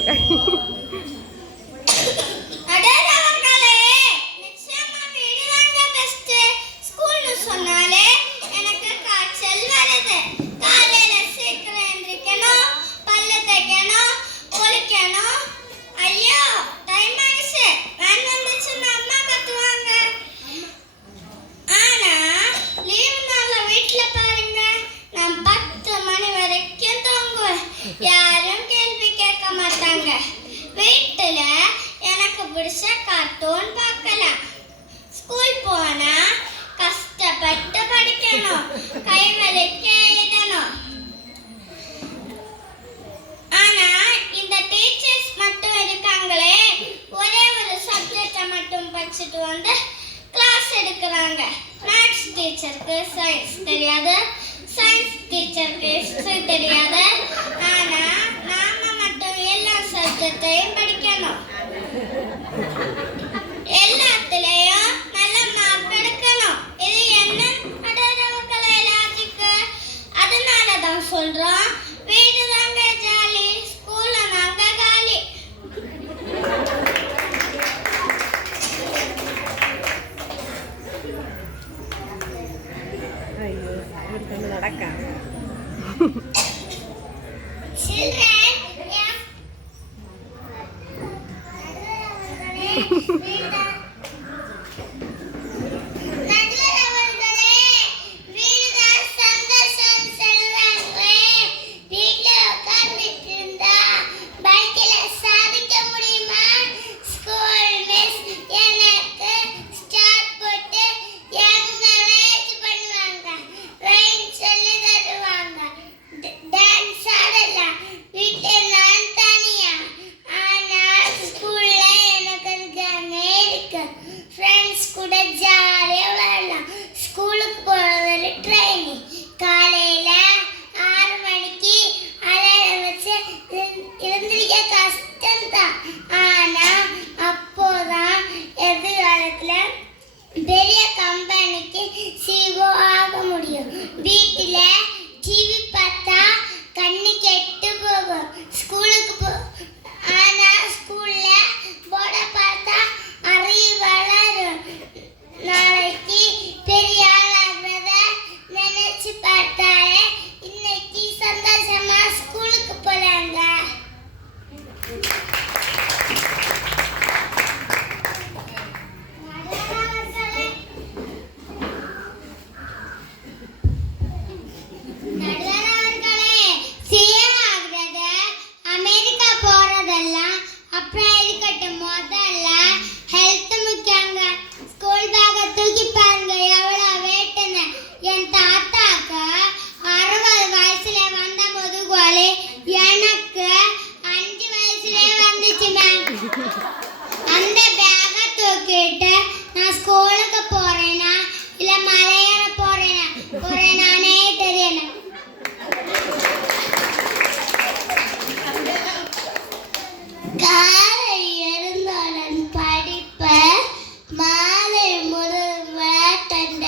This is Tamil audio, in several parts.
போறாங்க. யாரும் கேள்வி கேட்க மாட்டாங்க. வீட்டுல எனக்கு பிடிச்ச கார்ட்டூன் பார்க்கலாம். ஸ்கூல் போனா கஷ்டப்பட்டு படிக்கணும், கை வலிக்க எழுதணும். ஆனா இந்த டீச்சர்ஸ் மட்டும் இருக்காங்களே, ஒரே ஒரு சப்ஜெக்டை மட்டும் படிச்சுட்டு வந்து கிளாஸ் எடுக்கிறாங்க. மேத்ஸ் டீச்சருக்கு சயின்ஸ் தெரியாது, சயின்ஸ் டீச்சருக்கு ஹிஸ்டரி தெரியாது. ஆனா நாம மட்டும் எல்லா சப்ஜெக்டையும் படிக்கணும், எல்லாத்துலயும் நல்ல மார்க் எடுக்கணும். இது என்ன அடரவக்கலை லாஜிக்? அதனாலதான் சொல்றோம், வீடு தாங்க ஜாலி, ஸ்கூல்ல நாங்க காலி. ஐயோ இவருக்கு நடக்க. கூட ஜாலியா விளையாடலாம். ஸ்கூலுக்கு போறது ட்ரைனிங். காலையில 6 மணிக்கு அலாரம் வச்சு எழுந்திரிக்க கஷ்டம்தான். ஆனா அப்போதான் எதிர்காலத்துல பெரிய கம்பெனிக்கு சிஓ ஆக முடியும். வீட்டுல டிவி பார்த்தா கண்ணு கெட்டு போகும். ஸ்கூலுக்கு ஆனா ஸ்கூல்ல போர்ட பார்த்தா அறிவு வளரும். நாளைக்கு பெரிய ஆளாகிறத நினைச்சு பார்த்தாலே இன்னைக்கு சந்தோஷமா ஸ்கூலுக்கு போலாங்க. அப்புறம் இருக்கட்டும், முதல்ல ஹெல்த் முக்கியங்க. ஸ்கூல் பேக்கை தூக்கி பாருங்க எவ்வளோ வெயிட்டுன்னு. என் தாத்தாக்கு 60 வயசுல வந்த முதுகுவலி எனக்கு 5 வயசுலேயே வந்துச்சுங்க. அந்த பேக்கை தூக்கிட்டு நான் ஸ்கூலுக்கு போறேனா இல்லை மலையேற போறேனானே தெரியல. காலை எழுந்தவுடன் படிப்ப, மாலை முதல் விளையாட்ட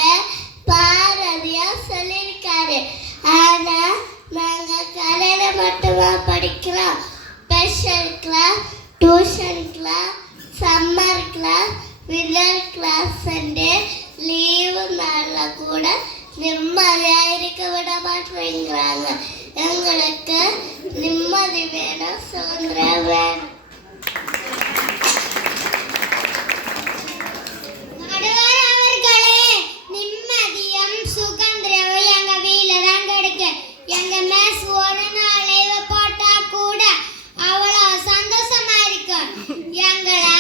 பாரதியா சொல்லியிருக்காரு. ஆனா நாங்க கலையில மட்டுமா படிக்கிறோம். Special class, tuition class, summer class, winter class leave நாளில் கூட நிம்மதியா இருக்க விட மாட்டேங்கிறாங்க. எங்களுக்கு நிம்மதி வேணும், சுதந்திரம் வேணும். நிம்மதியும் சுதந்திரம் எங்க வீட்டுல தான் கிடைக்கும். எங்க மேஸ் ஒரு நாள் லீவு போட்டா கூட அவ்வளவு சந்தோஷமா இருக்கும். எங்களை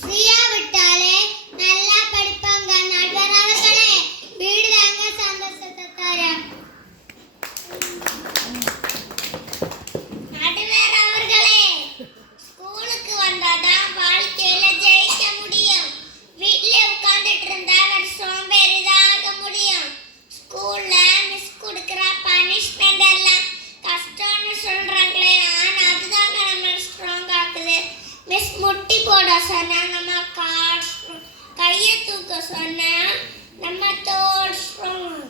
ஃப்ரீயா விட்டாலே நல்லா படிப்பாங்க. நடுவர் அவர்களே, வீடு தாங்க சந்தோஷத்தை தரும். நடுவர் அவர்களே, ஸ்கூலுக்கு வந்தாதான் வாழ்க்கையில ஜெயிக்க முடியும். வீட்டுல உட்கார்ந்துட்டு இருந்தா அவர் சோம்பேறிதான் ஆக முடியும். ஸ்கூல்ல மிஸ் கொடுக்கிற பனிஷ்மெண்ட் எல்லாம் கஷ்டம்னு சொல்றாங்களே, ஆனா அதுதாங்க நம்ம ஸ்ட்ராங் ஆக்குது. மிஸ் முட்டி போட சொன்னா நம்ம கையை தூக்க சொன்னா நம்ம தோல் ஸ்ட்ராங்.